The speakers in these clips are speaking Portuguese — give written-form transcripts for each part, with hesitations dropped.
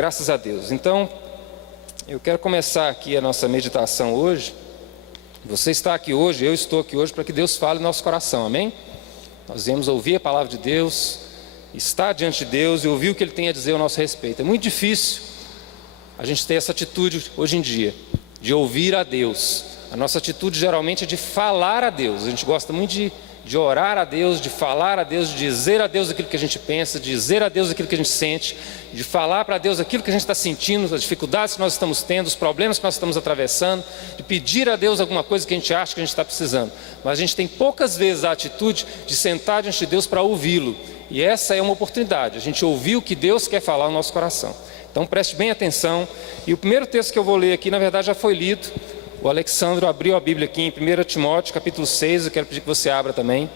graças a Deus. Então, eu quero começar aqui a nossa meditação hoje. Você está aqui hoje, eu estou aqui hoje para que Deus fale no nosso coração, amém? Nós viemos ouvir a palavra de Deus, estar diante de Deus e ouvir o que Ele tem a dizer ao nosso respeito. É muito difícil a gente ter essa atitude hoje em dia, de ouvir a Deus. A nossa atitude geralmente é de falar a Deus. A gente gosta muito de orar a Deus, de falar a Deus, de dizer a Deus aquilo que a gente pensa, de dizer a Deus aquilo que a gente sente, de falar para Deus aquilo que a gente está sentindo, as dificuldades que nós estamos tendo, os problemas que nós estamos atravessando, de pedir a Deus alguma coisa que a gente acha que a gente está precisando. Mas a gente tem poucas vezes a atitude de sentar diante de Deus para ouvi-lo. E essa é uma oportunidade, a gente ouvir o que Deus quer falar no nosso coração. Então preste bem atenção. E o primeiro texto que eu vou ler aqui, na verdade já foi lido. O Alexandre abriu a Bíblia aqui em 1 Timóteo, capítulo 6, eu quero pedir que você abra também.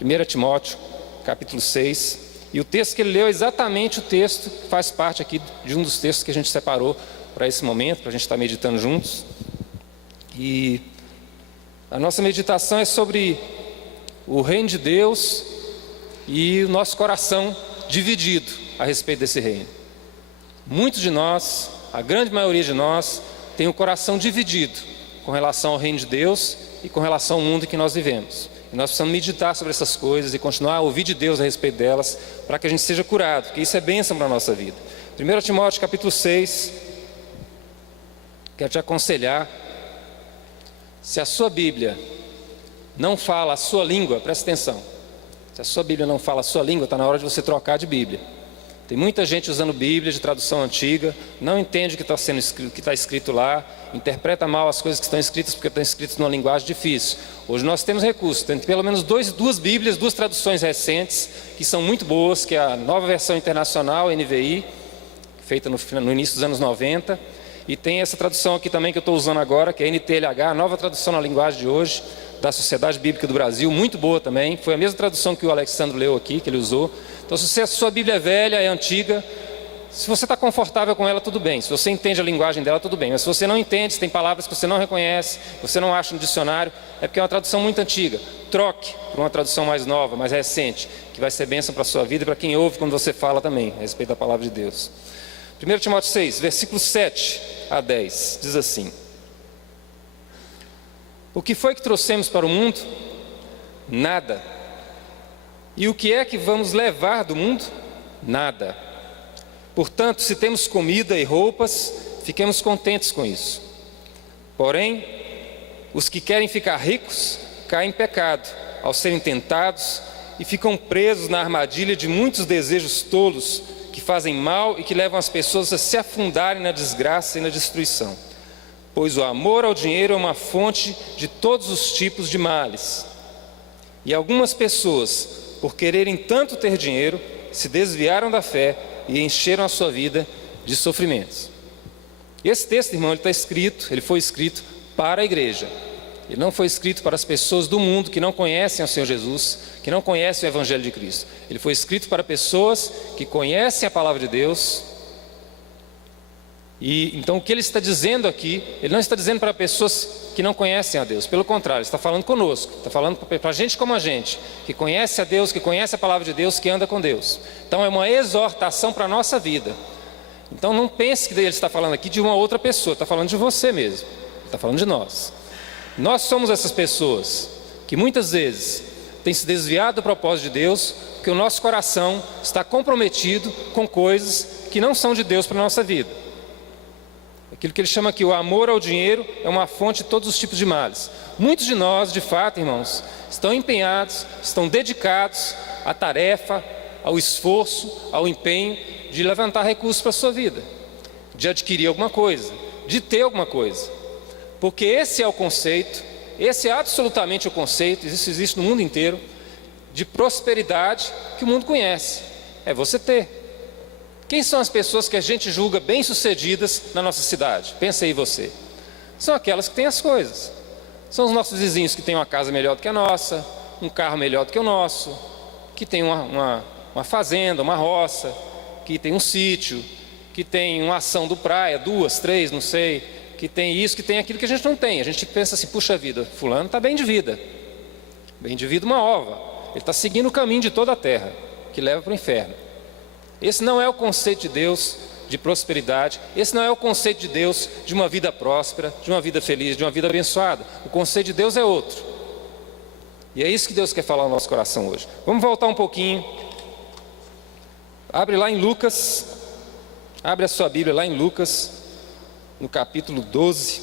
1 Timóteo, capítulo 6. E o texto que ele leu é exatamente o texto que faz parte aqui de um dos textos que a gente separou para esse momento, para a gente estar meditando juntos. E a nossa meditação é sobre o reino de Deus e o nosso coração dividido a respeito desse reino. Muitos de nós, a grande maioria de nós, tem o coração dividido com relação ao reino de Deus e com relação ao mundo em que nós vivemos. E nós precisamos meditar sobre essas coisas e continuar a ouvir de Deus a respeito delas, para que a gente seja curado, porque isso é bênção para a nossa vida. 1 Timóteo capítulo 6, quero te aconselhar, se a sua Bíblia não fala a sua língua, presta atenção, se a sua Bíblia não fala a sua língua, está na hora de você trocar de Bíblia. Tem muita gente usando Bíblia de tradução antiga, não entende o que está escrito lá, interpreta mal as coisas que estão escritas porque estão escritas numa linguagem difícil. Hoje nós temos recursos, tem pelo menos duas Bíblias, duas traduções recentes, que são muito boas, que é a Nova Versão Internacional, NVI, feita no início dos anos 90, e tem essa tradução aqui também que eu estou usando agora, que é NTLH, a nova tradução na linguagem de hoje, da Sociedade Bíblica do Brasil, muito boa também. Foi a mesma tradução que o Alexandre leu aqui, que ele usou. Então, se a sua Bíblia é velha, é antiga, se você está confortável com ela, tudo bem. Se você entende a linguagem dela, tudo bem. Mas se você não entende, se tem palavras que você não reconhece, você não acha no dicionário, é porque é uma tradução muito antiga. Troque por uma tradução mais nova, mais recente, que vai ser bênção para a sua vida e para quem ouve quando você fala também, a respeito da palavra de Deus. 1 Timóteo 6, versículos 7 a 10, diz assim: o que foi que trouxemos para o mundo? Nada. E o que é que vamos levar do mundo? Nada. Portanto, se temos comida e roupas, fiquemos contentes com isso. Porém, os que querem ficar ricos caem em pecado ao serem tentados e ficam presos na armadilha de muitos desejos tolos que fazem mal e que levam as pessoas a se afundarem na desgraça e na destruição. Pois o amor ao dinheiro é uma fonte de todos os tipos de males. E algumas pessoas, por quererem tanto ter dinheiro, se desviaram da fé e encheram a sua vida de sofrimentos. Esse texto, irmão, ele foi escrito para a igreja. Ele não foi escrito para as pessoas do mundo que não conhecem o Senhor Jesus, que não conhecem o Evangelho de Cristo. Ele foi escrito para pessoas que conhecem a palavra de Deus. E então o que ele está dizendo aqui, ele não está dizendo para pessoas que não conhecem a Deus, pelo contrário, ele está falando conosco, está falando para gente como a gente, que conhece a Deus, que conhece a palavra de Deus, que anda com Deus. Então é uma exortação para a nossa vida. Então não pense que ele está falando aqui de uma outra pessoa, está falando de você mesmo, está falando de nós. Nós somos essas pessoas que muitas vezes têm se desviado do propósito de Deus, porque o nosso coração está comprometido com coisas que não são de Deus para a nossa vida. Aquilo que ele chama aqui, o amor ao dinheiro é uma fonte de todos os tipos de males. Muitos de nós, de fato, irmãos, estão empenhados, estão dedicados à tarefa, ao esforço, ao empenho de levantar recursos para a sua vida, de adquirir alguma coisa, de ter alguma coisa. Porque esse é o conceito, esse é absolutamente o conceito, isso existe no mundo inteiro, de prosperidade que o mundo conhece. É você ter. Quem são as pessoas que a gente julga bem-sucedidas na nossa cidade? Pensa aí você. São aquelas que têm as coisas. São os nossos vizinhos que têm uma casa melhor do que a nossa, um carro melhor do que o nosso, que tem uma fazenda, uma roça, que tem um sítio, que tem uma ação do praia, 2, 3, não sei, que tem isso, que tem aquilo que a gente não tem. A gente pensa assim, puxa vida, fulano está bem de vida. Bem de vida uma ova. Ele está seguindo o caminho de toda a terra, que leva para o inferno. Esse não é o conceito de Deus de prosperidade. Esse não é o conceito de Deus de uma vida próspera, de uma vida feliz, de uma vida abençoada. O conceito de Deus é outro. E é isso que Deus quer falar no nosso coração hoje. Vamos voltar um pouquinho. Abre lá em Lucas. Abre a sua Bíblia lá em Lucas, no capítulo 12.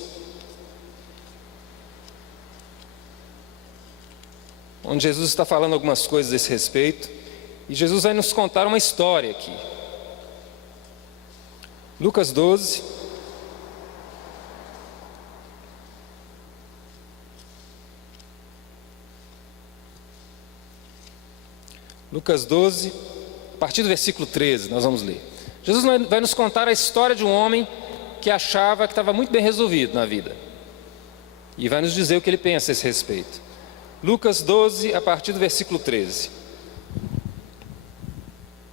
Onde Jesus está falando algumas coisas a esse respeito. E Jesus vai nos contar uma história aqui. Lucas 12. Lucas 12, a partir do versículo 13, nós vamos ler. Jesus vai nos contar a história de um homem que achava que estava muito bem resolvido na vida. E vai nos dizer o que ele pensa a esse respeito. Lucas 12, a partir do versículo 13.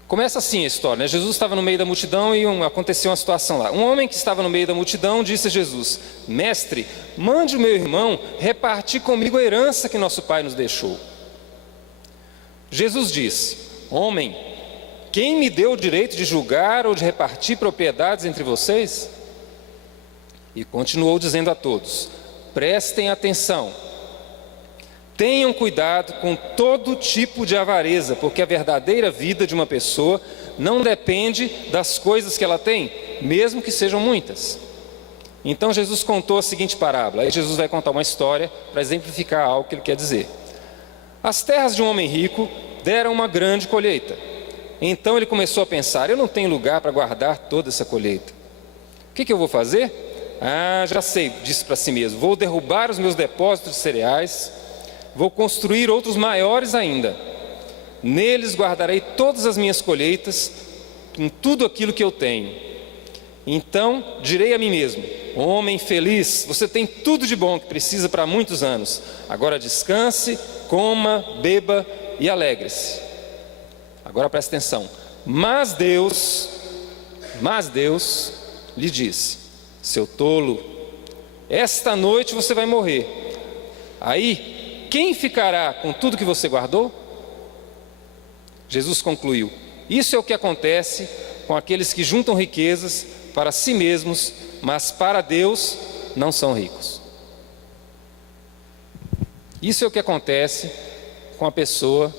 Começa assim a história, né? Jesus estava no meio da multidão e aconteceu uma situação lá. Um homem que estava no meio da multidão disse a Jesus: Mestre, mande o meu irmão repartir comigo a herança que nosso pai nos deixou. Jesus disse: Homem, quem me deu o direito de julgar ou de repartir propriedades entre vocês? E continuou dizendo a todos: Prestem atenção. Tenham cuidado com todo tipo de avareza, porque a verdadeira vida de uma pessoa não depende das coisas que ela tem, mesmo que sejam muitas. Então Jesus contou a seguinte parábola. Aí Jesus vai contar uma história para exemplificar algo que ele quer dizer. As terras de um homem rico deram uma grande colheita. Então ele começou a pensar: eu não tenho lugar para guardar toda essa colheita. O que eu vou fazer? Já sei, disse para si mesmo: vou derrubar os meus depósitos de cereais, vou construir outros maiores ainda. Neles guardarei todas as minhas colheitas, com tudo aquilo que eu tenho. Então direi a mim mesmo: homem feliz, você tem tudo de bom que precisa para muitos anos. Agora descanse, coma, beba e alegre-se. Agora preste atenção. Mas Deus lhe disse: seu tolo, esta noite você vai morrer. Aí, quem ficará com tudo que você guardou? Jesus concluiu: isso é o que acontece com aqueles que juntam riquezas para si mesmos, mas para Deus não são ricos. Isso é o que acontece com a pessoa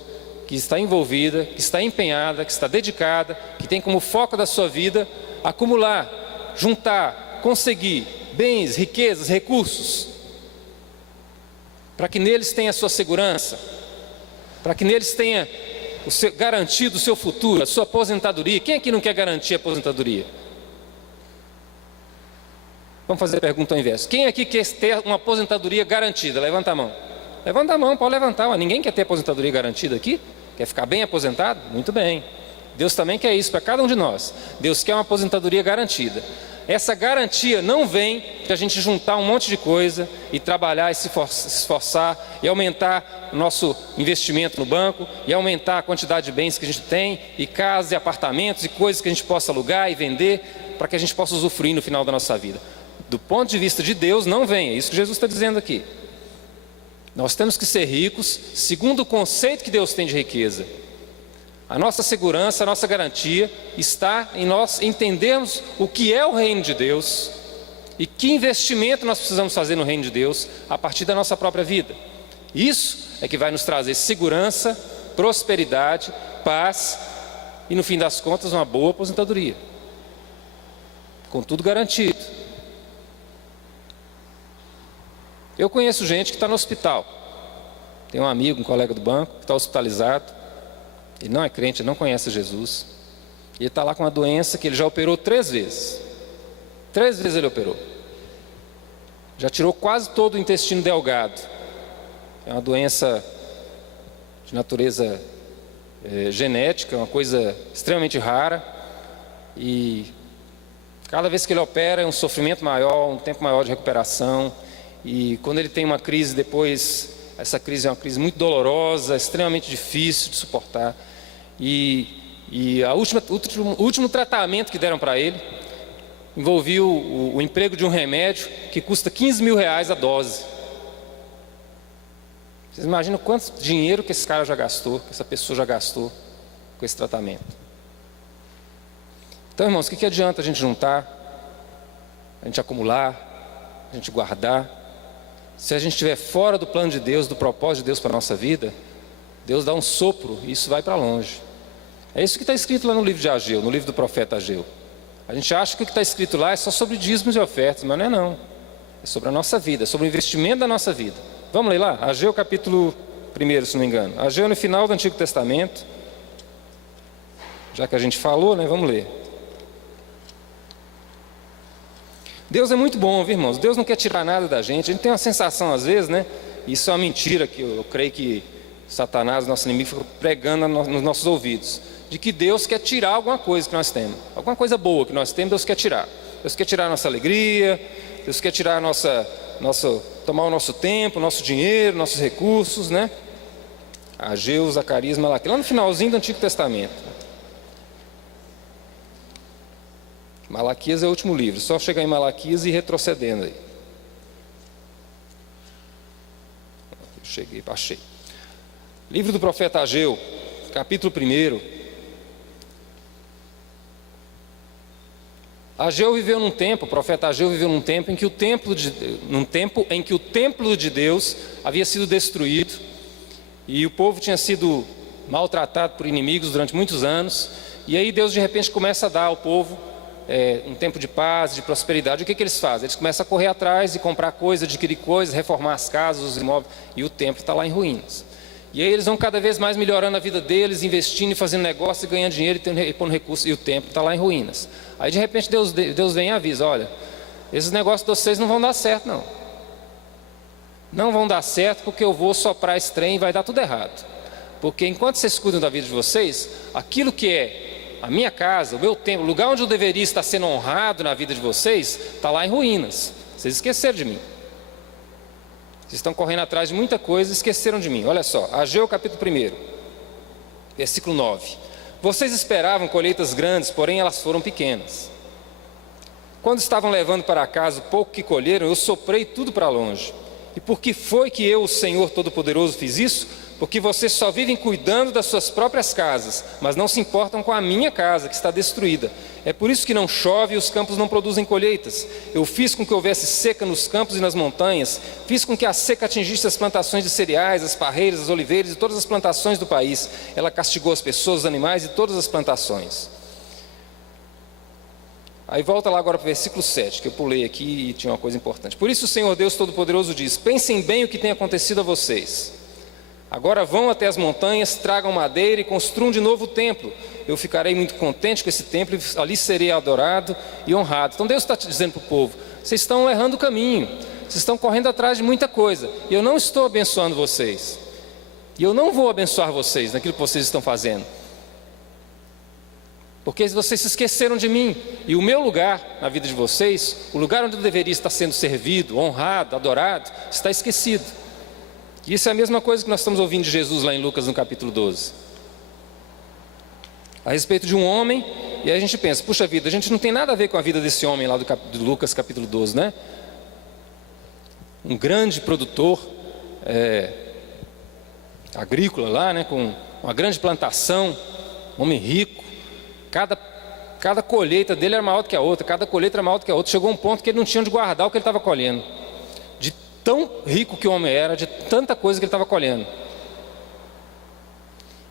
que está envolvida, que está empenhada, que está dedicada, que tem como foco da sua vida acumular, juntar, conseguir bens, riquezas, recursos, para que neles tenha a sua segurança, para que neles tenha garantido o seu futuro, a sua aposentadoria. Quem aqui não quer garantir a aposentadoria? Vamos fazer a pergunta ao inverso. Quem aqui quer ter uma aposentadoria garantida? Levanta a mão. Levanta a mão, pode levantar. Ninguém quer ter aposentadoria garantida aqui? Quer ficar bem aposentado? Muito bem. Deus também quer isso para cada um de nós. Deus quer uma aposentadoria garantida. Essa garantia não vem de a gente juntar um monte de coisa e trabalhar e se esforçar e aumentar o nosso investimento no banco e aumentar a quantidade de bens que a gente tem, e casas e apartamentos e coisas que a gente possa alugar e vender para que a gente possa usufruir no final da nossa vida. Do ponto de vista de Deus, não vem. É isso que Jesus está dizendo aqui. Nós temos que ser ricos segundo o conceito que Deus tem de riqueza. A nossa segurança, a nossa garantia está em nós entendermos o que é o reino de Deus e que investimento nós precisamos fazer no reino de Deus a partir da nossa própria vida. Isso é que vai nos trazer segurança, prosperidade, paz e, no fim das contas, uma boa aposentadoria, com tudo garantido. Eu conheço gente que está no hospital. Tem um amigo, um colega do banco, que está hospitalizado. Ele não é crente, ele não conhece Jesus. Ele está lá com uma doença que ele já operou 3 vezes. 3 vezes ele operou. Já tirou quase todo o intestino delgado. É uma doença de natureza genética, uma coisa extremamente rara. E cada vez que ele opera é um sofrimento maior, um tempo maior de recuperação. E quando ele tem uma crise depois, essa crise é uma crise muito dolorosa, extremamente difícil de suportar. E o último tratamento que deram para ele envolvia o emprego de um remédio que custa R$15.000 a dose. Vocês imaginam quanto dinheiro que esse cara já gastou, que essa pessoa já gastou com esse tratamento? Então, irmãos, o que adianta a gente juntar, a gente acumular, a gente guardar? Se a gente estiver fora do plano de Deus, do propósito de Deus para a nossa vida, Deus dá um sopro e isso vai para longe. É isso que está escrito lá no livro de Ageu, no livro do profeta Ageu. A gente acha que o que está escrito lá é só sobre dízimos e ofertas, mas não é não. É sobre a nossa vida, é sobre o investimento da nossa vida. Vamos ler lá? Ageu capítulo 1, se não me engano. Ageu no final do Antigo Testamento. Já que a gente falou, né? Vamos ler. Deus é muito bom, viu, irmãos? Deus não quer tirar nada da gente. A gente tem uma sensação às vezes, né? Isso é uma mentira que eu creio que Satanás, nosso inimigo, fica pregando nos nossos ouvidos. De que Deus quer tirar alguma coisa que nós temos. Alguma coisa boa que nós temos, Deus quer tirar. Deus quer tirar a nossa alegria. Deus quer tirar tomar o nosso tempo, o nosso dinheiro, nossos recursos, né? Ageu, Zacarias, Malaquias. Lá no finalzinho do Antigo Testamento. Malaquias é o último livro, só chegar em Malaquias e ir retrocedendo aí. Achei. Livro do profeta Ageu, capítulo 1. Ageu viveu num tempo, o profeta Ageu viveu num tempo em que o templo de Deus havia sido destruído e o povo tinha sido maltratado por inimigos durante muitos anos. E aí Deus de repente começa a dar ao povo um tempo de paz, de prosperidade. O que eles fazem? Eles começam a correr atrás e comprar coisas, adquirir coisas, reformar as casas, os imóveis, e o templo está lá em ruínas. E aí eles vão cada vez mais melhorando a vida deles, investindo e fazendo negócio, e ganhando dinheiro e pondo recursos, e o templo está lá em ruínas. Aí de repente Deus vem e avisa: olha, esses negócios de vocês não vão dar certo não. Não vão dar certo porque eu vou soprar esse trem e vai dar tudo errado. Porque enquanto vocês cuidam da vida de vocês, aquilo que é a minha casa, o meu templo, o lugar onde eu deveria estar sendo honrado na vida de vocês, está lá em ruínas. Vocês esqueceram de mim. Vocês estão correndo atrás de muita coisa e esqueceram de mim. Olha só, Ageu capítulo 1, versículo 9. Vocês esperavam colheitas grandes, porém elas foram pequenas. Quando estavam levando para casa o pouco que colheram, eu soprei tudo para longe. E por que foi que eu, o Senhor Todo-Poderoso, fiz isso? Porque vocês só vivem cuidando das suas próprias casas, mas não se importam com a minha casa, que está destruída. É por isso que não chove e os campos não produzem colheitas. Eu fiz com que houvesse seca nos campos e nas montanhas, fiz com que a seca atingisse as plantações de cereais, as parreiras, as oliveiras e todas as plantações do país. Ela castigou as pessoas, os animais e todas as plantações. Aí volta lá agora para o versículo 7, que eu pulei aqui e tinha uma coisa importante. Por isso o Senhor Deus Todo-Poderoso diz: pensem bem o que tem acontecido a vocês. Agora vão até as montanhas, tragam madeira e construam de novo o templo. Eu ficarei muito contente com esse templo e ali serei adorado e honrado. Então Deus está dizendo para o povo: vocês estão errando o caminho, vocês estão correndo atrás de muita coisa, e eu não estou abençoando vocês, e eu não vou abençoar vocês naquilo que vocês estão fazendo, porque vocês se esqueceram de mim, e o meu lugar na vida de vocês, o lugar onde eu deveria estar sendo servido, honrado, adorado, está esquecido. Isso é a mesma coisa que nós estamos ouvindo de Jesus lá em Lucas no capítulo 12. A respeito de um homem, e aí a gente pensa: puxa vida, a gente não tem nada a ver com a vida desse homem lá do Lucas capítulo 12, né? Um grande produtor agrícola lá, né? Com uma grande plantação, um homem rico. Cada colheita dele era maior do que a outra, cada colheita era maior do que a outra. Chegou um ponto que ele não tinha onde guardar o que ele estava colhendo. De tão rico que o homem era, de tanta coisa que ele estava colhendo.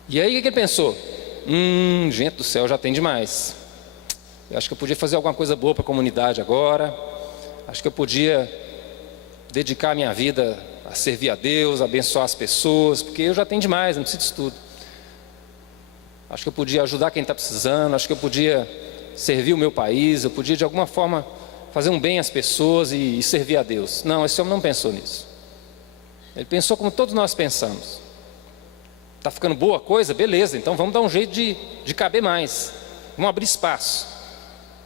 E aí o que ele pensou? Gente do céu, já tem demais. Eu acho que eu podia fazer alguma coisa boa para a comunidade agora. Acho que eu podia dedicar a minha vida a servir a Deus, a abençoar as pessoas, porque eu já tenho demais, não preciso disso tudo. Acho que eu podia ajudar quem está precisando, acho que eu podia servir o meu país, eu podia de alguma forma fazer um bem às pessoas e servir a Deus. Não, esse homem não pensou nisso. Ele pensou como todos nós pensamos. Está ficando boa a coisa? Beleza, então vamos dar um jeito de caber mais. Vamos abrir espaço.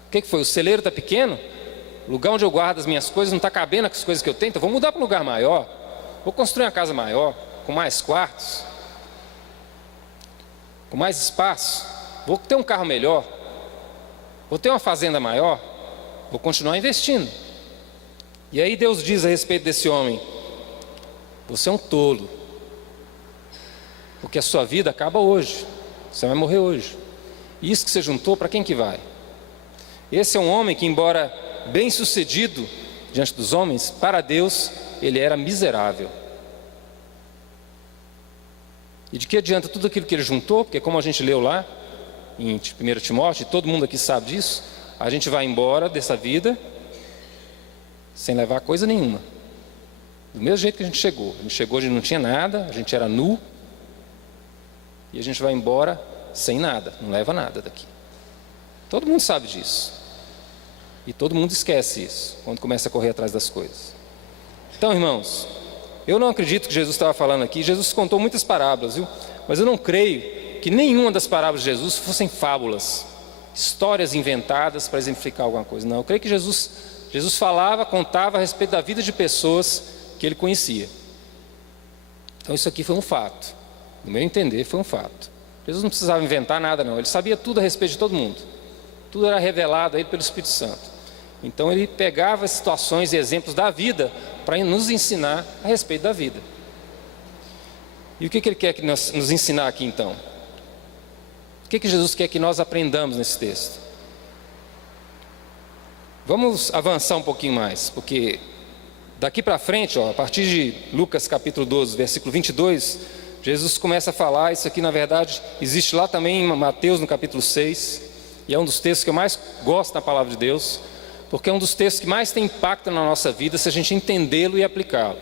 O que foi? O celeiro está pequeno? O lugar onde eu guardo as minhas coisas não está cabendo com as coisas que eu tenho, então vamos mudar para um lugar maior. Vou construir uma casa maior, com mais quartos, com mais espaço. Vou ter um carro melhor. Vou ter uma fazenda maior. Vou continuar investindo. E aí Deus diz a respeito desse homem: você é um tolo, porque a sua vida acaba hoje. Você vai morrer hoje. E isso que você juntou, para quem que vai? Esse é um homem que, embora bem-sucedido diante dos homens, para Deus ele era miserável. E de que adianta tudo aquilo que ele juntou? Porque como a gente leu lá em 1 Timóteo, e todo mundo aqui sabe disso, a gente vai embora dessa vida sem levar coisa nenhuma. Do mesmo jeito que a gente chegou, a gente não tinha nada, a gente era nu, e a gente vai embora sem nada, não leva nada daqui. Todo mundo sabe disso. E todo mundo esquece isso quando começa a correr atrás das coisas. Então, irmãos, eu não acredito que Jesus estava falando aqui. Jesus contou muitas parábolas, viu? Mas eu não creio que nenhuma das parábolas de Jesus fossem fábulas, histórias inventadas para exemplificar alguma coisa. Não, eu creio que Jesus falava, contava a respeito da vida de pessoas que ele conhecia. Então isso aqui foi um fato. No meu entender, foi um fato. Jesus não precisava inventar nada, não. Ele sabia tudo a respeito de todo mundo. Tudo era revelado a ele pelo Espírito Santo. Então ele pegava situações e exemplos da vida para nos ensinar a respeito da vida. E o que ele quer que nos ensinar aqui então? O que Jesus quer que nós aprendamos nesse texto? Vamos avançar um pouquinho mais, porque daqui para frente, a partir de Lucas capítulo 12, versículo 22, Jesus começa a falar. Isso aqui na verdade existe lá também em Mateus no capítulo 6, e é um dos textos que eu mais gosto na palavra de Deus, porque é um dos textos que mais tem impacto na nossa vida se a gente entendê-lo e aplicá-lo.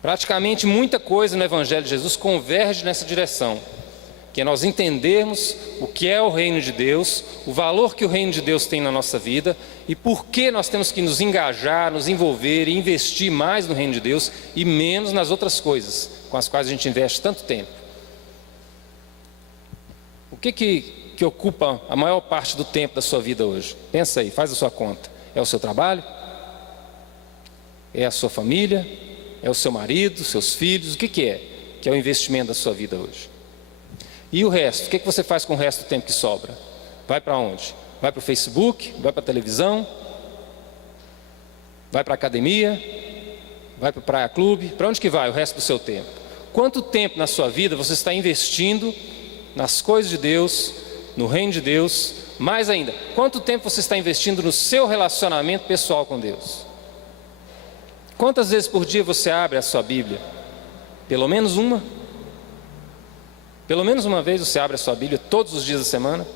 Praticamente muita coisa no Evangelho de Jesus converge nessa direção, que é nós entendermos o que é o reino de Deus, o valor que o reino de Deus tem na nossa vida e por que nós temos que nos engajar, nos envolver e investir mais no reino de Deus e menos nas outras coisas com as quais a gente investe tanto tempo. O que ocupa a maior parte do tempo da sua vida hoje? Pensa aí, faz a sua conta. É o seu trabalho? É a sua família? É o seu marido, seus filhos? O que é o investimento da sua vida hoje? E o resto? O que você faz com o resto do tempo que sobra? Vai para onde? Vai para o Facebook? Vai para a televisão? Vai para a academia? Vai para o praia clube? Para onde que vai o resto do seu tempo? Quanto tempo na sua vida você está investindo nas coisas de Deus, no reino de Deus? Mais ainda, quanto tempo você está investindo no seu relacionamento pessoal com Deus? Quantas vezes por dia você abre a sua Bíblia? Pelo menos uma? Pelo menos uma vez você abre a sua Bíblia todos os dias da semana?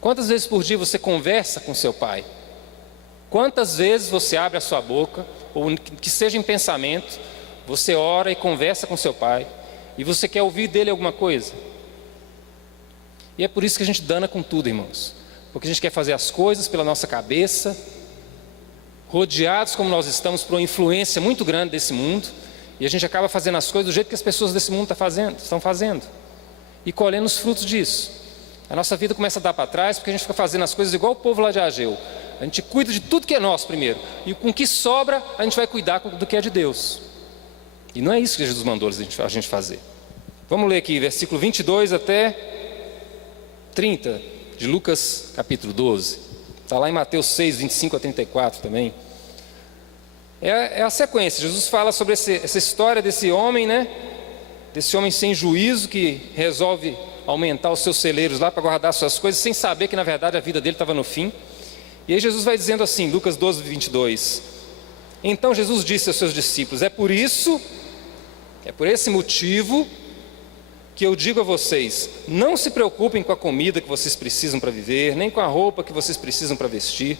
Quantas vezes por dia você conversa com seu pai? Quantas vezes você abre a sua boca, ou que seja em pensamento, você ora e conversa com seu pai, e você quer ouvir dele alguma coisa? E é por isso que a gente dana com tudo, irmãos. Porque a gente quer fazer as coisas pela nossa cabeça, rodeados como nós estamos por uma influência muito grande desse mundo, e a gente acaba fazendo as coisas do jeito que as pessoas desse mundo estão fazendo, e colhendo os frutos disso. A nossa vida começa a dar para trás, porque a gente fica fazendo as coisas igual o povo lá de Ageu. A gente cuida de tudo que é nosso primeiro, e com o que sobra, a gente vai cuidar do que é de Deus. E não é isso que Jesus mandou a gente fazer. Vamos ler aqui, versículo 22 até 30, de Lucas capítulo 12. Está lá em Mateus 6, 25 a 34 também. É a sequência. Jesus fala sobre essa história desse homem, né? Desse homem sem juízo que resolve aumentar os seus celeiros lá para guardar suas coisas, sem saber que na verdade a vida dele estava no fim. E aí Jesus vai dizendo assim, Lucas 12, 22. Então Jesus disse aos seus discípulos: é por esse motivo que eu digo a vocês, não se preocupem com a comida que vocês precisam para viver, nem com a roupa que vocês precisam para vestir,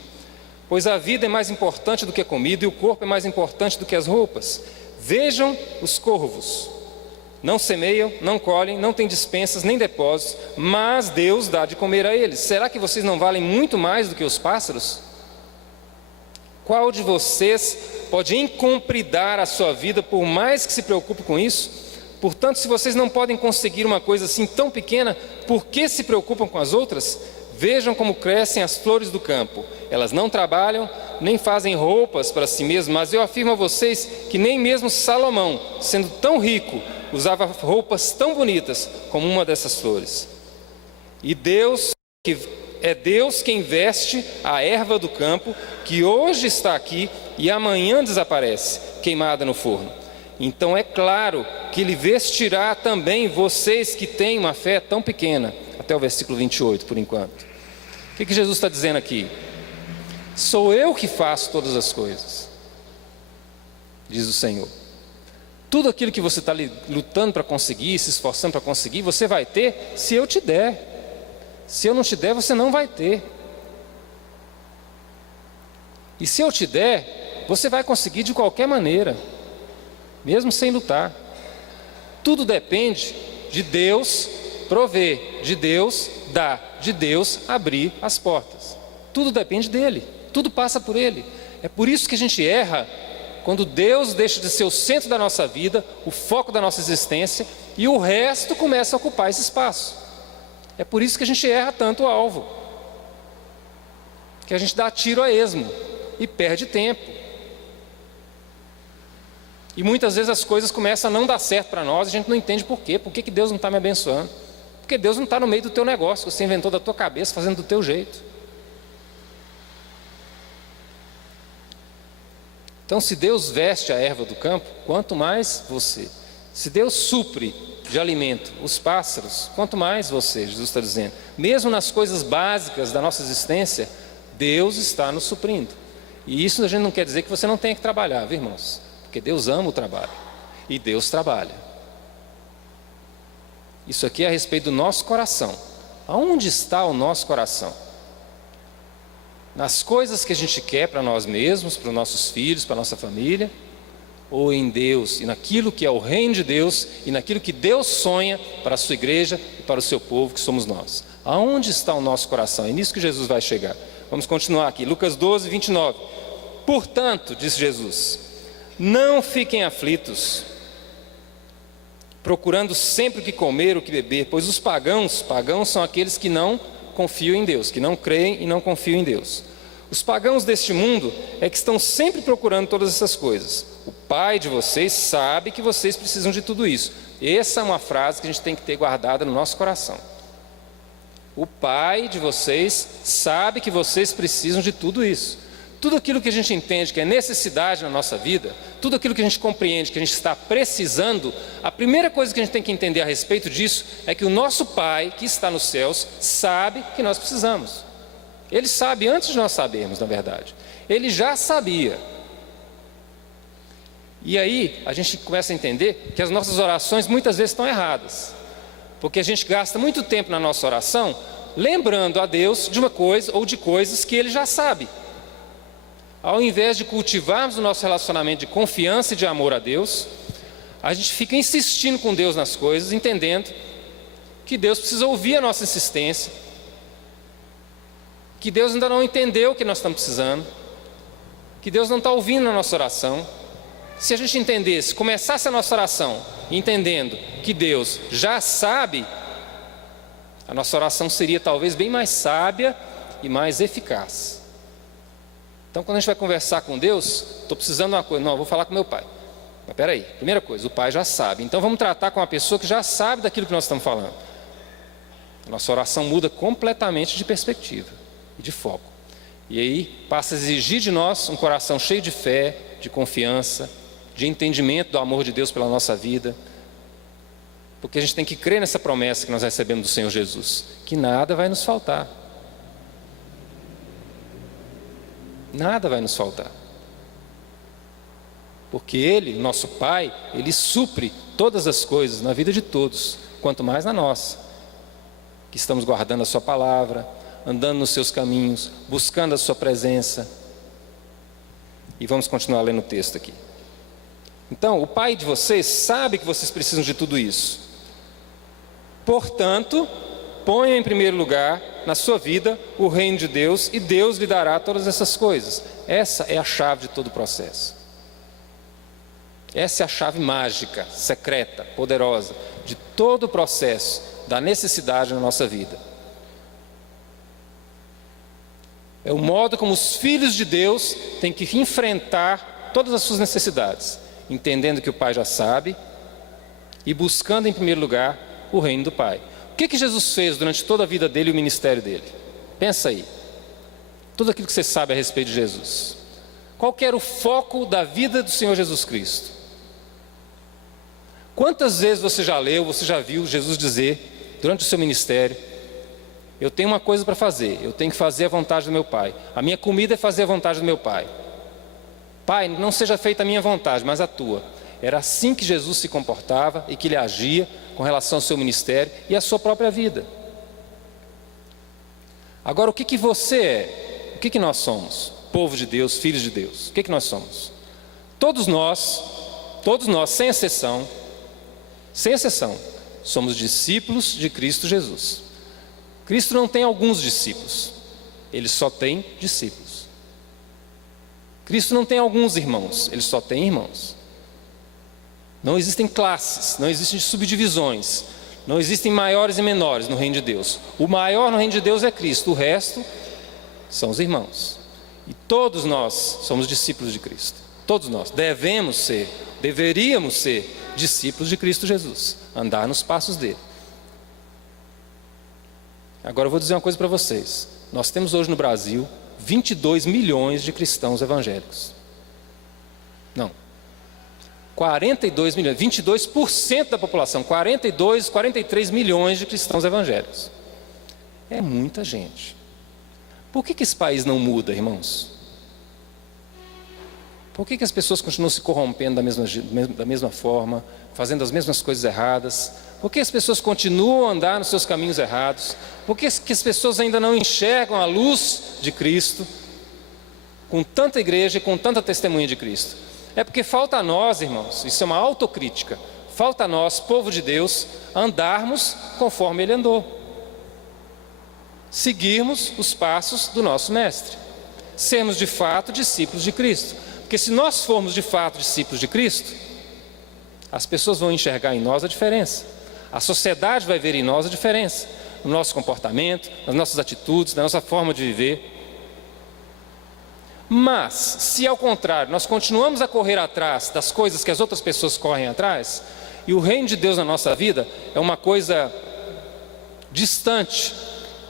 pois a vida é mais importante do que a comida e o corpo é mais importante do que as roupas. Vejam os corvos, não semeiam, não colhem, não têm despensas nem depósitos, mas Deus dá de comer a eles. Será que vocês não valem muito mais do que os pássaros? Qual de vocês pode encompridar a sua vida, por mais que se preocupe com isso? Portanto, se vocês não podem conseguir uma coisa assim tão pequena, por que se preocupam com as outras? Vejam como crescem as flores do campo. Elas não trabalham, nem fazem roupas para si mesmas, mas eu afirmo a vocês que nem mesmo Salomão, sendo tão rico, usava roupas tão bonitas como uma dessas flores. E é Deus quem veste a erva do campo, que hoje está aqui e amanhã desaparece, queimada no forno. Então é claro que Ele vestirá também vocês que têm uma fé tão pequena. até o versículo 28, por enquanto. O que Jesus está dizendo aqui? Sou eu que faço todas as coisas, diz o Senhor. Tudo aquilo que você está lutando para conseguir, se esforçando para conseguir, você vai ter se eu te der. Se eu não te der, você não vai ter. E se eu te der, você vai conseguir de qualquer maneira, mesmo sem lutar. Tudo depende de Deus prover, de Deus dar, de Deus abrir as portas. Tudo depende dele, tudo passa por ele. É por isso que a gente erra quando Deus deixa de ser o centro da nossa vida, o foco da nossa existência, e o resto começa a ocupar esse espaço. É por isso que a gente erra tanto o alvo, que a gente dá tiro a esmo e perde tempo. E muitas vezes as coisas começam a não dar certo para nós, a gente não entende por quê. Por que Deus não está me abençoando? Porque Deus não está no meio do teu negócio, você inventou da tua cabeça, fazendo do teu jeito. Então, se Deus veste a erva do campo, quanto mais você. Se Deus supre de alimento os pássaros, quanto mais você, Jesus está dizendo. Mesmo nas coisas básicas da nossa existência, Deus está nos suprindo. E isso a gente não quer dizer que você não tenha que trabalhar, viu, irmãos? Porque Deus ama o trabalho. E Deus trabalha. Isso aqui é a respeito do nosso coração. Aonde está o nosso coração? Nas coisas que a gente quer para nós mesmos, para os nossos filhos, para a nossa família, ou em Deus, e naquilo que é o reino de Deus, e naquilo que Deus sonha para a sua igreja e para o seu povo, que somos nós. Aonde está o nosso coração? É nisso que Jesus vai chegar. Vamos continuar aqui, Lucas 12, 29. Portanto, disse Jesus, não fiquem aflitos, procurando sempre o que comer, o que beber, pois os pagãos são aqueles que não confiam em Deus, que não creem e não confiam em Deus. Os pagãos deste mundo é que estão sempre procurando todas essas coisas. O Pai de vocês sabe que vocês precisam de tudo isso. Essa é uma frase que a gente tem que ter guardada no nosso coração. O Pai de vocês sabe que vocês precisam de tudo isso. Tudo aquilo que a gente entende que é necessidade na nossa vida, tudo aquilo que a gente compreende que a gente está precisando, a primeira coisa que a gente tem que entender a respeito disso é que o nosso Pai, que está nos céus, sabe que nós precisamos. Ele sabe antes de nós sabermos, na verdade. Ele já sabia. E aí a gente começa a entender que as nossas orações muitas vezes estão erradas. Porque a gente gasta muito tempo na nossa oração lembrando a Deus de uma coisa ou de coisas que Ele já sabe. Ao invés de cultivarmos o nosso relacionamento de confiança e de amor a Deus, a gente fica insistindo com Deus nas coisas, entendendo que Deus precisa ouvir a nossa insistência, que Deus ainda não entendeu o que nós estamos precisando, que Deus não está ouvindo a nossa oração. Se a gente entendesse, começasse a nossa oração entendendo que Deus já sabe, a nossa oração seria talvez bem mais sábia e mais eficaz. Então, quando a gente vai conversar com Deus, estou precisando de uma coisa, não, eu vou falar com meu pai. Mas espera aí, primeira coisa, o pai já sabe. Então, vamos tratar com uma pessoa que já sabe daquilo que nós estamos falando. A nossa oração muda completamente de perspectiva e de foco. E aí, passa a exigir de nós um coração cheio de fé, de confiança, de entendimento do amor de Deus pela nossa vida. Porque a gente tem que crer nessa promessa que nós recebemos do Senhor Jesus, que nada vai nos faltar. Nada vai nos faltar. Porque Ele, nosso Pai, Ele supre todas as coisas na vida de todos, quanto mais na nossa, que estamos guardando a Sua palavra, andando nos Seus caminhos, buscando a Sua presença. E vamos continuar lendo o texto aqui. Então, o Pai de vocês sabe que vocês precisam de tudo isso. Portanto, ponham em primeiro lugar na sua vida o reino de Deus e Deus lhe dará todas essas coisas. Essa é a chave de todo o processo. Essa é a chave mágica, secreta, poderosa de todo o processo da necessidade na nossa vida. É o modo como os filhos de Deus têm que enfrentar todas as suas necessidades, entendendo que o Pai já sabe e buscando em primeiro lugar o reino do Pai. O que Jesus fez durante toda a vida dele e o ministério dele? Pensa aí. Tudo aquilo que você sabe a respeito de Jesus. Qual que era o foco da vida do Senhor Jesus Cristo? Quantas vezes você já leu, você já viu Jesus dizer, durante o seu ministério, eu tenho uma coisa para fazer, eu tenho que fazer a vontade do meu Pai. A minha comida é fazer a vontade do meu Pai. Pai, não seja feita a minha vontade, mas a tua. Era assim que Jesus se comportava e que ele agia com relação ao seu ministério e à sua própria vida. Agora, o que você é? O que nós somos? Povo de Deus, filhos de Deus. O que nós somos? Todos nós, sem exceção, somos discípulos de Cristo Jesus. Cristo não tem alguns discípulos, ele só tem discípulos. Cristo não tem alguns irmãos, ele só tem irmãos. Não existem classes, não existem subdivisões, não existem maiores e menores no reino de Deus. O maior no reino de Deus é Cristo, o resto são os irmãos. E todos nós somos discípulos de Cristo. Todos nós deveríamos ser discípulos de Cristo Jesus, andar nos passos dele. Agora eu vou dizer uma coisa para vocês. Nós temos hoje no Brasil 22 milhões de cristãos evangélicos. Não, 42 milhões, 22% da população, 43 milhões de cristãos evangélicos. É muita gente. Por que esse país não muda, irmãos? Por que as pessoas continuam se corrompendo da mesma forma, fazendo as mesmas coisas erradas? Por que as pessoas continuam a andar nos seus caminhos errados? Por que as pessoas ainda não enxergam a luz de Cristo, com tanta igreja e com tanta testemunha de Cristo? É porque falta a nós, irmãos, isso é uma autocrítica, falta a nós, povo de Deus, andarmos conforme Ele andou. Seguirmos os passos do nosso Mestre. Sermos de fato discípulos de Cristo. Porque se nós formos de fato discípulos de Cristo, as pessoas vão enxergar em nós a diferença. A sociedade vai ver em nós a diferença. No nosso comportamento, nas nossas atitudes, na nossa forma de viver. Mas, se ao contrário, nós continuamos a correr atrás das coisas que as outras pessoas correm atrás, e o reino de Deus na nossa vida é uma coisa distante,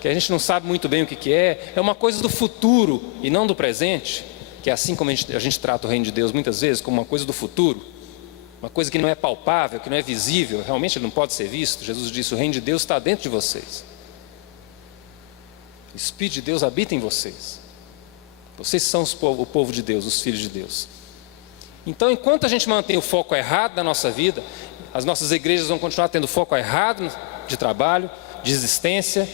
que a gente não sabe muito bem o que é uma coisa do futuro e não do presente, que é assim como a gente trata o reino de Deus muitas vezes, como uma coisa do futuro, uma coisa que não é palpável, que não é visível, realmente ele não pode ser visto. Jesus disse, o reino de Deus está dentro de vocês. O Espírito de Deus habita em vocês. Vocês são o povo de Deus, os filhos de Deus. Então, enquanto a gente mantém o foco errado da nossa vida, as nossas igrejas vão continuar tendo foco errado de trabalho, de existência.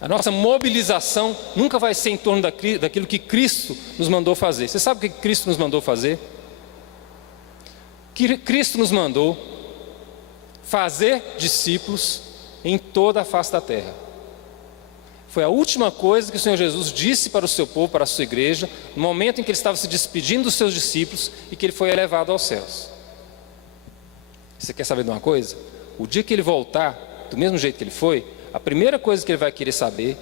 A nossa mobilização nunca vai ser em torno daquilo que Cristo nos mandou fazer. Você sabe o que Cristo nos mandou fazer? Cristo nos mandou fazer discípulos em toda a face da terra. Foi a última coisa que o Senhor Jesus disse para o seu povo, para a sua igreja, no momento em que ele estava se despedindo dos seus discípulos e que ele foi elevado aos céus. Você quer saber de uma coisa? O dia que ele voltar, do mesmo jeito que ele foi, a primeira coisa que ele vai querer saber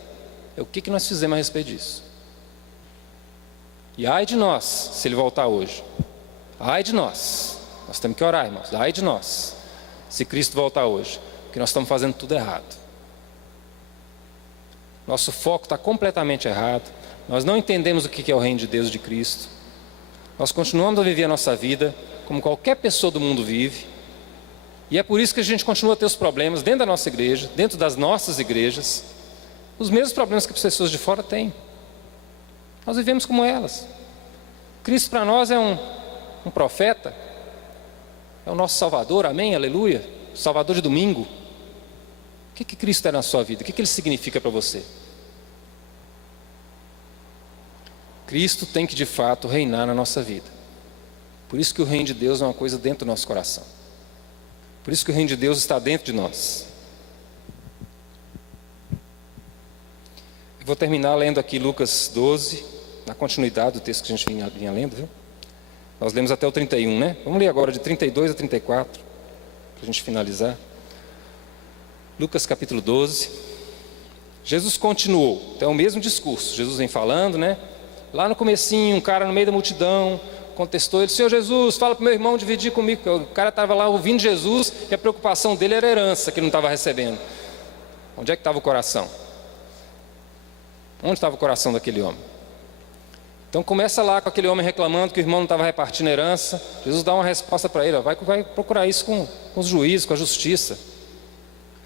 é o que nós fizemos a respeito disso. E ai de nós, se ele voltar hoje. Ai de nós. Nós temos que orar, irmãos. Ai de nós, se Cristo voltar hoje. Porque nós estamos fazendo tudo errado. Nosso foco está completamente errado. Nós não entendemos o que é o reino de Deus de Cristo. Nós continuamos a viver a nossa vida como qualquer pessoa do mundo vive. E é por isso que a gente continua a ter os problemas dentro da nossa igreja, dentro das nossas igrejas, os mesmos problemas que as pessoas de fora têm. Nós vivemos como elas. Cristo para nós é um profeta, é o nosso Salvador, amém, aleluia, Salvador de domingo. O que Cristo é na sua vida? O que Ele significa para você? Cristo tem que de fato reinar na nossa vida. Por isso que o reino de Deus é uma coisa dentro do nosso coração. Por isso que o reino de Deus está dentro de nós. Eu vou terminar lendo aqui Lucas 12, na continuidade do texto que a gente vinha lendo, viu? Nós lemos até o 31, né? Vamos ler agora de 32 a 34, para a gente finalizar. Lucas capítulo 12. Jesus continuou, então é o mesmo discurso. Jesus vem falando, né? Lá no comecinho, um cara no meio da multidão contestou ele, Senhor Jesus, fala para o meu irmão dividir comigo. O cara estava lá ouvindo Jesus e a preocupação dele era a herança que ele não estava recebendo. Onde é que estava o coração? Onde estava o coração daquele homem? Então começa lá com aquele homem reclamando que o irmão não estava repartindo a herança. Jesus dá uma resposta para ele, vai procurar isso com os juízes, com a justiça.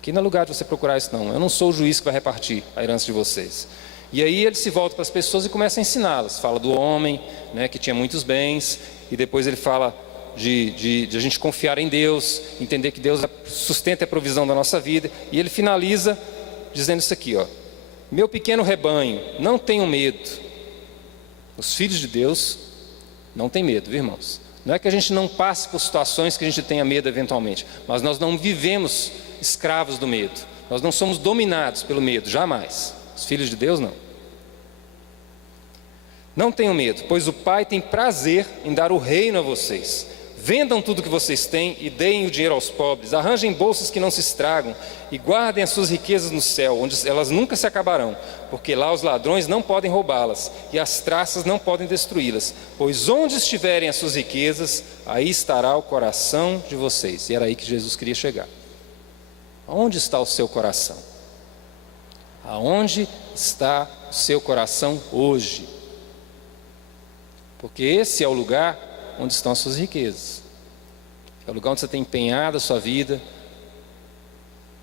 Aqui não é lugar de você procurar isso não. Eu não sou o juiz que vai repartir a herança de vocês. E aí ele se volta para as pessoas e começa a ensiná-las. Fala do homem, né, que tinha muitos bens. E depois ele fala de a gente confiar em Deus, entender que Deus sustenta a provisão da nossa vida. E ele finaliza dizendo isso aqui, ó: meu pequeno rebanho, não tenham medo. Os filhos de Deus não têm medo, viu, irmãos? Não é que a gente não passe por situações que a gente tenha medo eventualmente, mas nós não vivemos escravos do medo. Nós não somos dominados pelo medo, jamais. Os filhos de Deus não. Não tenham medo, pois o Pai tem prazer em dar o reino a vocês. Vendam tudo que vocês têm e deem o dinheiro aos pobres. Arranjem bolsas que não se estragam e guardem as suas riquezas no céu, onde elas nunca se acabarão, porque lá os ladrões não podem roubá-las e as traças não podem destruí-las. Pois onde estiverem as suas riquezas, aí estará o coração de vocês. E era aí que Jesus queria chegar. Onde está o seu coração? Aonde está o seu coração hoje? Porque esse é o lugar onde estão as suas riquezas. É o lugar onde você tem empenhado a sua vida,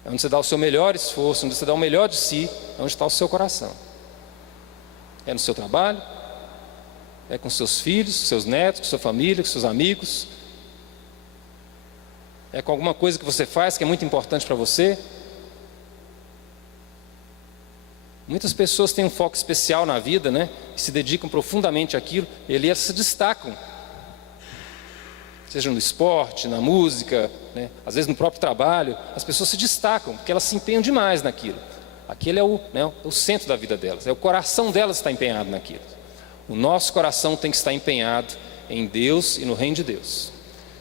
é onde você dá o seu melhor esforço, onde você dá o melhor de si, é onde está o seu coração. É no seu trabalho, é com seus filhos, seus netos, com sua família, com seus amigos, é com alguma coisa que você faz que é muito importante para você. Muitas pessoas têm um foco especial na vida, né? E se dedicam profundamente àquilo, e eles se destacam. Seja no esporte, na música, né? Às vezes no próprio trabalho, as pessoas se destacam, porque elas se empenham demais naquilo. Aquele é o centro da vida delas, é o coração delas que está empenhado naquilo. O nosso coração tem que estar empenhado em Deus e no reino de Deus.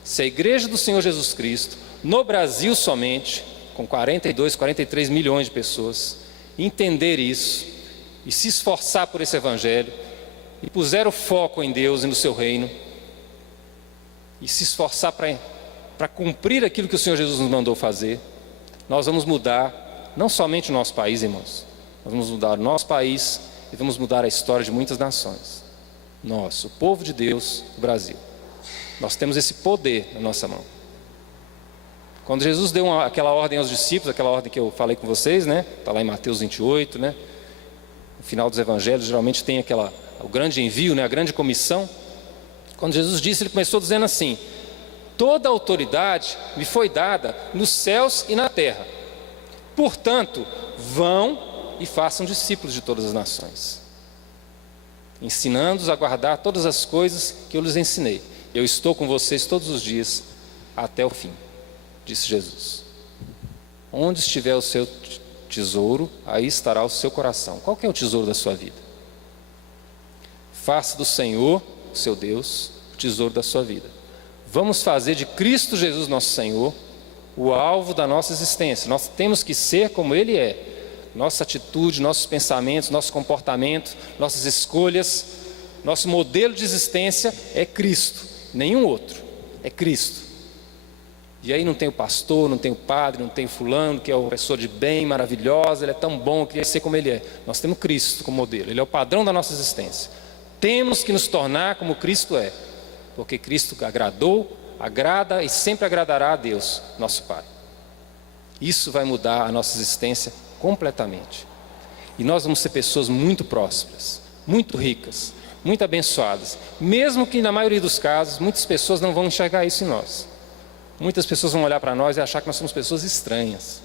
Se a igreja do Senhor Jesus Cristo, no Brasil somente, com 42, 43 milhões de pessoas, entender isso e se esforçar por esse evangelho e puser o foco em Deus e no seu reino e se esforçar para cumprir aquilo que o Senhor Jesus nos mandou fazer, nós vamos mudar não somente o nosso país, irmãos, nós vamos mudar o nosso país e vamos mudar a história de muitas nações. Nós, o povo de Deus, o Brasil, nós temos esse poder na nossa mão. Quando Jesus deu aquela ordem aos discípulos, aquela ordem que eu falei com vocês, né? Está lá em Mateus 28, né? No final dos evangelhos, geralmente tem o grande envio, né? A grande comissão. Quando Jesus disse, ele começou dizendo assim: toda a autoridade me foi dada nos céus e na terra. Portanto, vão e façam discípulos de todas as nações, ensinando-os a guardar todas as coisas que eu lhes ensinei. Eu estou com vocês todos os dias até o fim, disse Jesus. Onde estiver o seu tesouro, aí estará o seu coração. Qual que é o tesouro da sua vida? Faça do Senhor, seu Deus, o tesouro da sua vida. Vamos fazer de Cristo Jesus nosso Senhor o alvo da nossa existência. Nós temos que ser como Ele é. Nossa atitude, nossos pensamentos, nosso comportamento, nossas escolhas, nosso modelo de existência é Cristo, nenhum outro, é Cristo. E aí não tem o pastor, não tem o padre, não tem o fulano, que é uma pessoa de bem, maravilhosa, ele é tão bom, eu queria ser como ele é. Nós temos Cristo como modelo, Ele é o padrão da nossa existência. Temos que nos tornar como Cristo é, porque Cristo agradou, agrada e sempre agradará a Deus, nosso Pai. Isso vai mudar a nossa existência completamente. E nós vamos ser pessoas muito prósperas, muito ricas, muito abençoadas. Mesmo que na maioria dos casos, muitas pessoas não vão enxergar isso em nós. Muitas pessoas vão olhar para nós e achar que nós somos pessoas estranhas,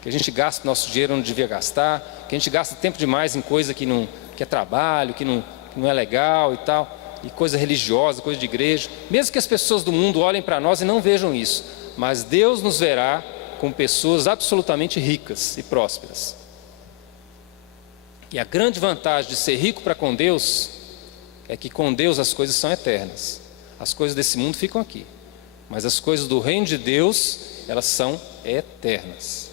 que a gente gasta nosso dinheiro onde devia gastar, que a gente gasta tempo demais em coisa que é trabalho, que não é legal e tal, e coisa religiosa, coisa de igreja. Mesmo que as pessoas do mundo olhem para nós e não vejam isso, mas Deus nos verá como pessoas absolutamente ricas e prósperas. E a grande vantagem de ser rico para com Deus é que com Deus as coisas são eternas. As coisas desse mundo ficam aqui, mas as coisas do reino de Deus, elas são eternas,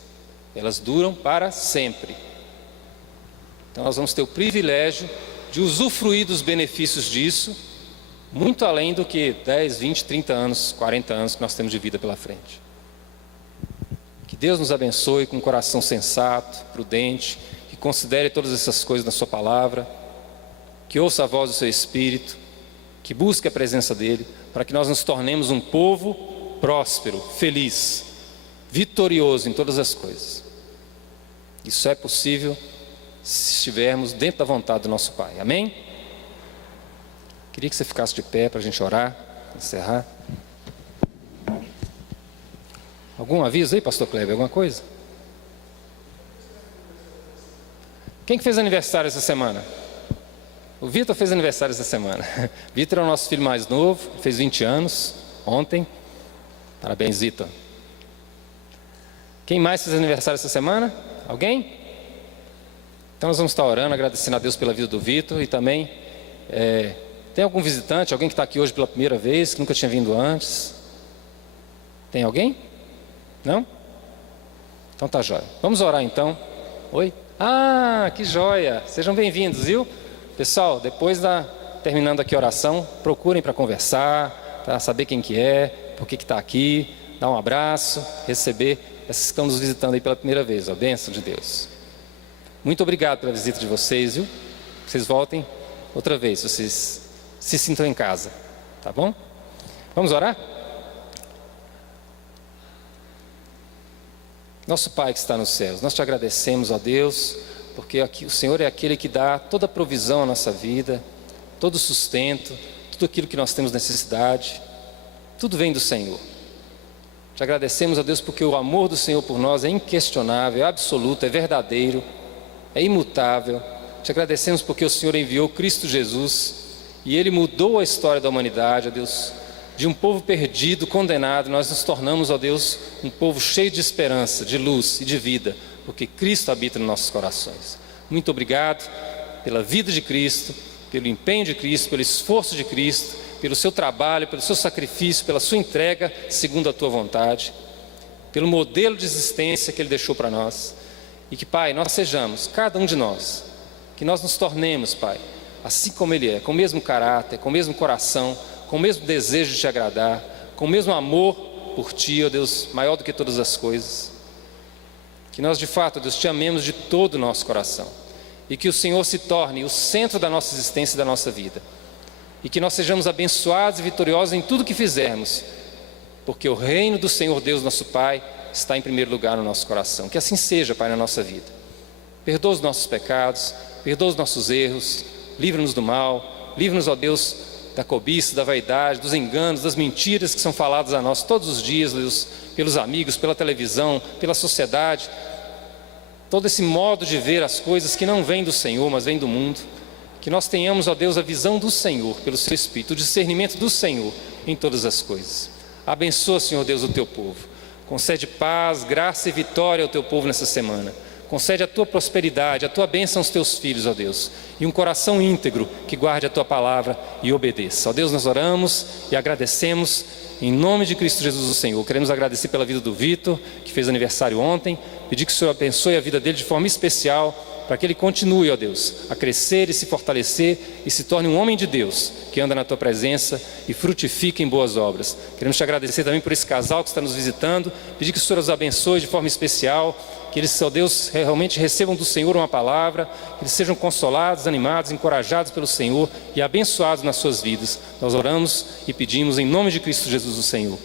elas duram para sempre. Então nós vamos ter o privilégio de usufruir dos benefícios disso, muito além do que 10, 20, 30 anos, 40 anos que nós temos de vida pela frente. Que Deus nos abençoe com um coração sensato, prudente, que considere todas essas coisas na sua palavra, que ouça a voz do seu Espírito, que busque a presença dEle, para que nós nos tornemos um povo próspero, feliz, vitorioso em todas as coisas. Isso é possível se estivermos dentro da vontade do nosso Pai. Amém? Queria que você ficasse de pé para a gente orar, encerrar. Algum aviso aí, pastor Kleber? Alguma coisa? Quem que fez aniversário essa semana? O Vitor fez aniversário essa semana. Vitor é o nosso filho mais novo, fez 20 anos ontem. Parabéns, Vitor. Quem mais fez aniversário essa semana? Alguém? Então nós vamos estar orando, agradecendo a Deus pela vida do Vitor. E também, tem algum visitante, alguém que está aqui hoje pela primeira vez, que nunca tinha vindo antes? Tem alguém? Não? Então tá jóia. Vamos orar então. Oi? Ah, que joia! Sejam bem-vindos, viu? Pessoal, depois terminando aqui a oração, procurem para conversar, para saber quem que é, por que está aqui, dar um abraço, receber esses que estão nos visitando aí pela primeira vez, a bênção de Deus. Muito obrigado pela visita de vocês, viu? Vocês voltem outra vez, vocês se sintam em casa, tá bom? Vamos orar? Nosso Pai que está nos céus, nós te agradecemos, ó Deus, porque aqui, o Senhor é aquele que dá toda a provisão à nossa vida, todo o sustento, tudo aquilo que nós temos necessidade, tudo vem do Senhor. Te agradecemos, ó Deus, porque o amor do Senhor por nós é inquestionável, é absoluto, é verdadeiro, é imutável. Te agradecemos porque o Senhor enviou Cristo Jesus e Ele mudou a história da humanidade, ó Deus. De um povo perdido, condenado, nós nos tornamos, ó Deus, um povo cheio de esperança, de luz e de vida, porque Cristo habita nos nossos corações. Muito obrigado pela vida de Cristo, pelo empenho de Cristo, pelo esforço de Cristo, pelo seu trabalho, pelo seu sacrifício, pela sua entrega segundo a tua vontade, pelo modelo de existência que Ele deixou para nós. E que, Pai, nós sejamos, cada um de nós, que nós nos tornemos, Pai, assim como Ele é, com o mesmo caráter, com o mesmo coração, com o mesmo desejo de te agradar, com o mesmo amor por Ti, ó Deus, maior do que todas as coisas. Que nós de fato, ó Deus, Te amemos de todo o nosso coração. E que o Senhor se torne o centro da nossa existência e da nossa vida. E que nós sejamos abençoados e vitoriosos em tudo que fizermos. Porque o reino do Senhor Deus, nosso Pai, está em primeiro lugar no nosso coração. Que assim seja, Pai, na nossa vida. Perdoa os nossos pecados, perdoa os nossos erros, livra-nos do mal, livra-nos, ó Deus, da cobiça, da vaidade, dos enganos, das mentiras que são faladas a nós todos os dias, Deus, pelos amigos, pela televisão, pela sociedade. Todo esse modo de ver as coisas que não vem do Senhor, mas vem do mundo. Que nós tenhamos, ó Deus, a visão do Senhor, pelo Seu Espírito, o discernimento do Senhor em todas as coisas. Abençoa, Senhor Deus, o Teu povo. Concede paz, graça e vitória ao Teu povo nessa semana. Concede a Tua prosperidade, a Tua bênção aos Teus filhos, ó Deus. E um coração íntegro que guarde a Tua palavra e obedeça. Ó Deus, nós oramos e agradecemos em nome de Cristo Jesus, o Senhor. Queremos agradecer pela vida do Vitor, que fez aniversário ontem. Pedir que o Senhor abençoe a vida dele de forma especial, para que ele continue, ó Deus, a crescer e se fortalecer e se torne um homem de Deus, que anda na Tua presença e frutifique em boas obras. Queremos te agradecer também por esse casal que está nos visitando, pedir que o Senhor os abençoe de forma especial, que eles, ó Deus, realmente recebam do Senhor uma palavra, que eles sejam consolados, animados, encorajados pelo Senhor e abençoados nas suas vidas. Nós oramos e pedimos em nome de Cristo Jesus, o Senhor.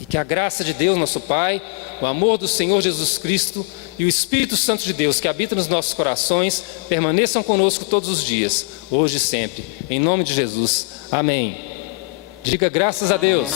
E que a graça de Deus, nosso Pai, o amor do Senhor Jesus Cristo e o Espírito Santo de Deus, que habita nos nossos corações, permaneçam conosco todos os dias, hoje e sempre. Em nome de Jesus. Amém. Diga graças a Deus.